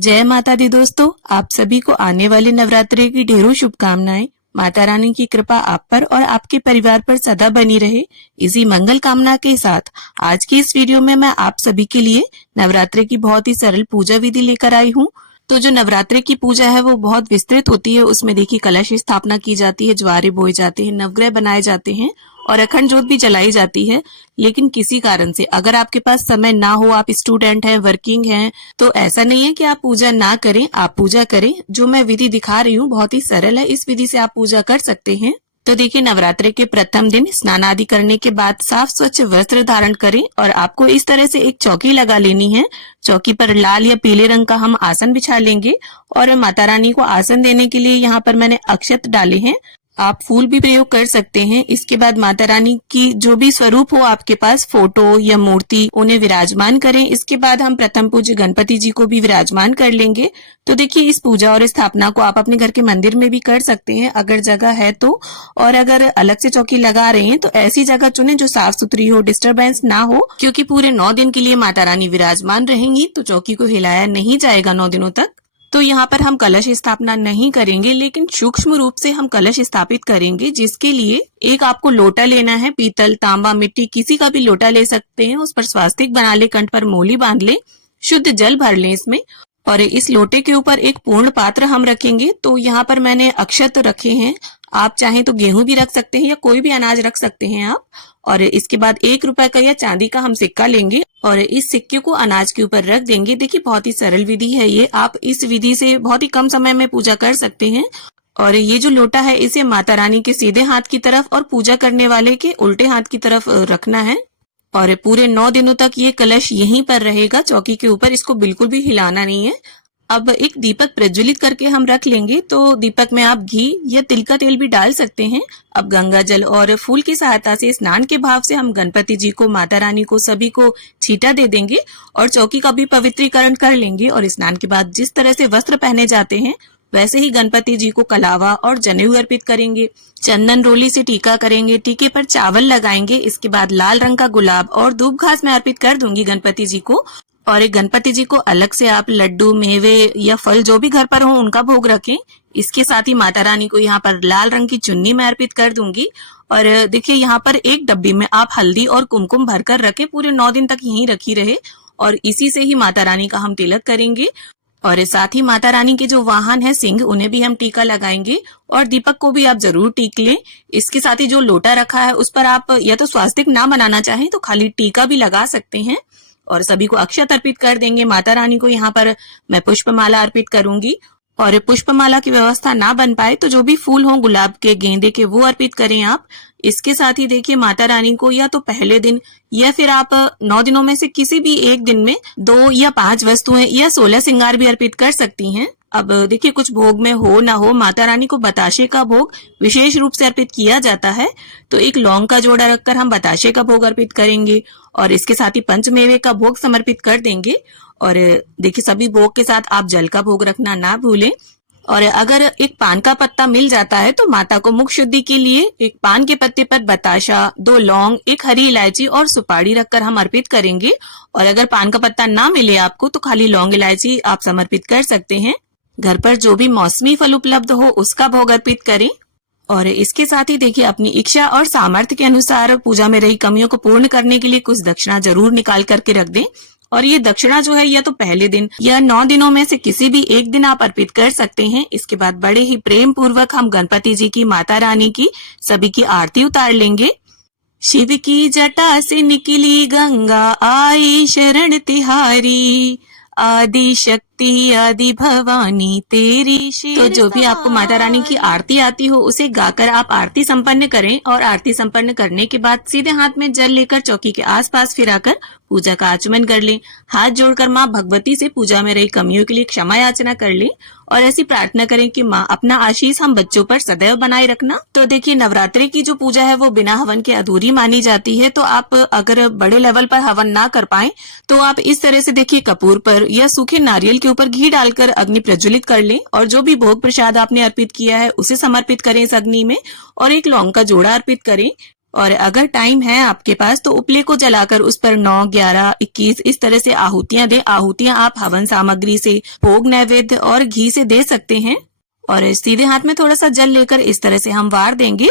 जय माता दी दोस्तों, आप सभी को आने वाले नवरात्रि की ढेरों शुभकामनाएं। माता रानी की कृपा आप पर और आपके परिवार पर सदा बनी रहे। इसी मंगल कामना के साथ आज की इस वीडियो में मैं आप सभी के लिए नवरात्रि की बहुत ही सरल पूजा विधि लेकर आई हूँ। तो जो नवरात्रि की पूजा है वो बहुत विस्तृत होती है। उसमें देखिए कलश स्थापना की जाती है, ज्वारे बोए जाते हैं, नवग्रह बनाए जाते हैं और अखंड जोत भी जलाई जाती है। लेकिन किसी कारण से अगर आपके पास समय ना हो, आप स्टूडेंट हैं, वर्किंग हैं, तो ऐसा नहीं है कि आप पूजा ना करें, आप पूजा करें। जो मैं विधि दिखा रही हूँ बहुत ही सरल है, इस विधि से आप पूजा कर सकते हैं। तो देखिए नवरात्रि के प्रथम दिन स्नान आदि करने के बाद साफ स्वच्छ वस्त्र धारण करें और आपको इस तरह से एक चौकी लगा लेनी है। चौकी पर लाल या पीले रंग का हम आसन बिछा लेंगे और माता रानी को आसन देने के लिए यहाँ पर मैंने अक्षत डाले हैं। आप फूल भी प्रयोग कर सकते हैं। इसके बाद माता रानी की जो भी स्वरूप हो आपके पास, फोटो या मूर्ति, उन्हें विराजमान करें। इसके बाद हम प्रथम पूज्य गणपति जी को भी विराजमान कर लेंगे। तो देखिए इस पूजा और स्थापना को आप अपने घर के मंदिर में भी कर सकते हैं अगर जगह है तो। और अगर अलग से चौकी लगा रहे हैं तो ऐसी जगह चुनें जो साफ सुथरी हो, डिस्टरबेंस ना हो, क्योंकि पूरे 9 दिन के लिए माता रानी विराजमान रहेंगी तो चौकी को हिलाया नहीं जाएगा 9 दिनों तक। तो यहाँ पर हम कलश स्थापना नहीं करेंगे, लेकिन सूक्ष्म रूप से हम कलश स्थापित करेंगे, जिसके लिए एक आपको लोटा लेना है। पीतल, तांबा, मिट्टी, किसी का भी लोटा ले सकते हैं। उस पर स्वास्तिक बना ले, कंठ पर मोली बांध ले, शुद्ध जल भर ले इसमें और इस लोटे के ऊपर एक पूर्ण पात्र हम रखेंगे। तो यहाँ पर मैंने अक्षत रखे हैं, आप चाहें तो गेहूं भी रख सकते हैं या कोई भी अनाज रख सकते हैं आप। और इसके बाद 1 रुपए का या चांदी का हम सिक्का लेंगे और इस सिक्के को अनाज के ऊपर रख देंगे। देखिए बहुत ही सरल विधि है ये, आप इस विधि से बहुत ही कम समय में पूजा कर सकते हैं। और ये जो लोटा है इसे माता रानी के सीधे हाथ की तरफ और पूजा करने वाले के उल्टे हाथ की तरफ रखना है और पूरे 9 दिनों तक ये कलश यहीं पर रहेगा चौकी के ऊपर, इसको बिल्कुल भी हिलाना नहीं है। अब एक दीपक प्रज्वलित करके हम रख लेंगे। तो दीपक में आप घी या तिल का तेल भी डाल सकते हैं। अब गंगा जल और फूल की सहायता से स्नान के भाव से हम गणपति जी को, माता रानी को, सभी को छींटा दे देंगे और चौकी का भी पवित्रीकरण कर लेंगे। और स्नान के बाद जिस तरह से वस्त्र पहने जाते हैं वैसे ही गणपति जी को कलावा और जनेऊ अर्पित करेंगे। चंदन रोली से टीका करेंगे, टीके पर चावल लगाएंगे। इसके बाद लाल रंग का गुलाब और धूप घास में अर्पित कर दूंगी गणपति जी को। और एक गणपति जी को अलग से आप लड्डू, मेवे या फल जो भी घर पर हो उनका भोग रखें। इसके साथ ही माता रानी को यहाँ पर लाल रंग की चुन्नी में अर्पित कर दूंगी। और देखिए यहाँ पर एक डब्बी में आप हल्दी और कुमकुम भरकर रखें, पूरे 9 दिन तक यहीं रखी रहे और इसी से ही माता रानी का हम तिलक करेंगे। और साथ ही माता रानी के जो वाहन है सिंह, उन्हें भी हम टीका लगाएंगे और दीपक को भी आप जरूर टीक लें। इसके साथ ही जो लोटा रखा है उस पर आप या तो स्वास्तिक ना बनाना चाहें तो खाली टीका भी लगा सकते हैं और सभी को अक्षत अर्पित कर देंगे। माता रानी को यहाँ पर मैं पुष्पमाला अर्पित करूंगी और पुष्पमाला की व्यवस्था ना बन पाए तो जो भी फूल हो, गुलाब के, गेंदे के, वो अर्पित करें आप। इसके साथ ही देखिए माता रानी को या तो पहले दिन या फिर आप 9 दिनों में से किसी भी एक दिन में 2 या 5 वस्तुएं या 16 श्रृंगार भी अर्पित कर सकती हैं। अब देखिए कुछ भोग में हो ना हो, माता रानी को बताशे का भोग विशेष रूप से अर्पित किया जाता है। तो एक लौंग का जोड़ा रखकर हम बताशे का भोग अर्पित करेंगे और इसके साथ ही पंचमेवे का भोग समर्पित कर देंगे। और देखिए सभी भोग के साथ आप जल का भोग रखना ना भूलें। और अगर एक पान का पत्ता मिल जाता है तो माता को मुख शुद्धि के लिए एक पान के पत्ते पर बताशा, 2 लौंग, 1 हरी इलायची और सुपारी रखकर हम अर्पित करेंगे। और अगर पान का पत्ता ना मिले आपको तो खाली लौंग, इलायची आप समर्पित कर सकते हैं। घर पर जो भी मौसमी फल उपलब्ध हो उसका भोग अर्पित करें। और इसके साथ ही देखिए अपनी इच्छा और सामर्थ्य के अनुसार पूजा में रही कमियों को पूर्ण करने के लिए कुछ दक्षिणा जरूर निकाल करके रख दें। और ये दक्षिणा जो है या तो पहले दिन या 9 दिनों में से किसी भी एक दिन आप अर्पित कर सकते हैं। इसके बाद बड़े ही प्रेम पूर्वक हम गणपति जी की, माता रानी की, सभी की आरती उतार लेंगे। शिव की जटा से निकली गंगा, आई शरण तिहारी, आदि शक्ति आदि भवानी तेरी। तो जो भी आपको माता रानी की आरती आती हो उसे गाकर आप आरती संपन्न करें और आरती संपन्न करने के बाद सीधे हाथ में जल लेकर चौकी के आसपास फिराकर पूजा का आचमन कर लें। हाथ जोड़कर माँ भगवती से पूजा में रही कमियों के लिए क्षमा याचना कर लें और ऐसी प्रार्थना करें कि माँ अपना आशीष हम बच्चों पर सदैव बनाए रखना। तो देखिए नवरात्रि की जो पूजा है वो बिना हवन के अधूरी मानी जाती है। तो आप अगर बड़े लेवल पर हवन ना कर पाए तो आप इस तरह से देखिए कपूर पर या सूखे नारियल के ऊपर घी डालकर अग्नि प्रज्वलित कर लें और जो भी भोग प्रसाद आपने अर्पित किया है उसे समर्पित करें इस अग्नि में और एक लौंग का जोड़ा अर्पित करें। और अगर टाइम है आपके पास तो उपले को जलाकर उस पर 9, 11, 21 इस तरह से आहुतियां दें। आहुतियां आप हवन सामग्री से, भोग नैवेद्य और घी से दे सकते हैं। और सीधे हाथ में थोड़ा सा जल लेकर इस तरह से हम वार देंगे।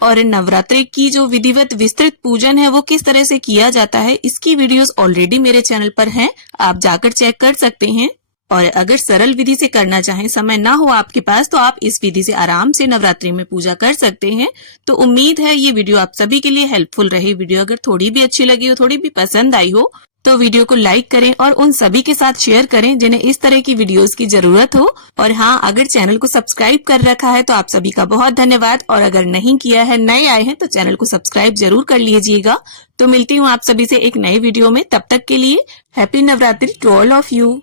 और नवरात्रि की जो विधिवत विस्तृत पूजन है वो किस तरह से किया जाता है, इसकी वीडियोस ऑलरेडी मेरे चैनल पर हैं, आप जाकर चेक कर सकते हैं। और अगर सरल विधि से करना चाहें, समय ना हो आपके पास, तो आप इस विधि से आराम से नवरात्रि में पूजा कर सकते हैं। तो उम्मीद है ये वीडियो आप सभी के लिए हेल्पफुल रही। वीडियो अगर थोड़ी भी अच्छी लगी हो, थोड़ी भी पसंद आई हो, तो वीडियो को लाइक करें और उन सभी के साथ शेयर करें जिन्हें इस तरह की वीडियोस की जरूरत हो। और हाँ, अगर चैनल को सब्सक्राइब कर रखा है तो आप सभी का बहुत धन्यवाद, और अगर नहीं किया है, नए आए हैं, तो चैनल को सब्सक्राइब जरूर कर लीजिएगा। तो मिलती हूँ आप सभी से एक नए वीडियो में, तब तक के लिए happy Navratri to all of you.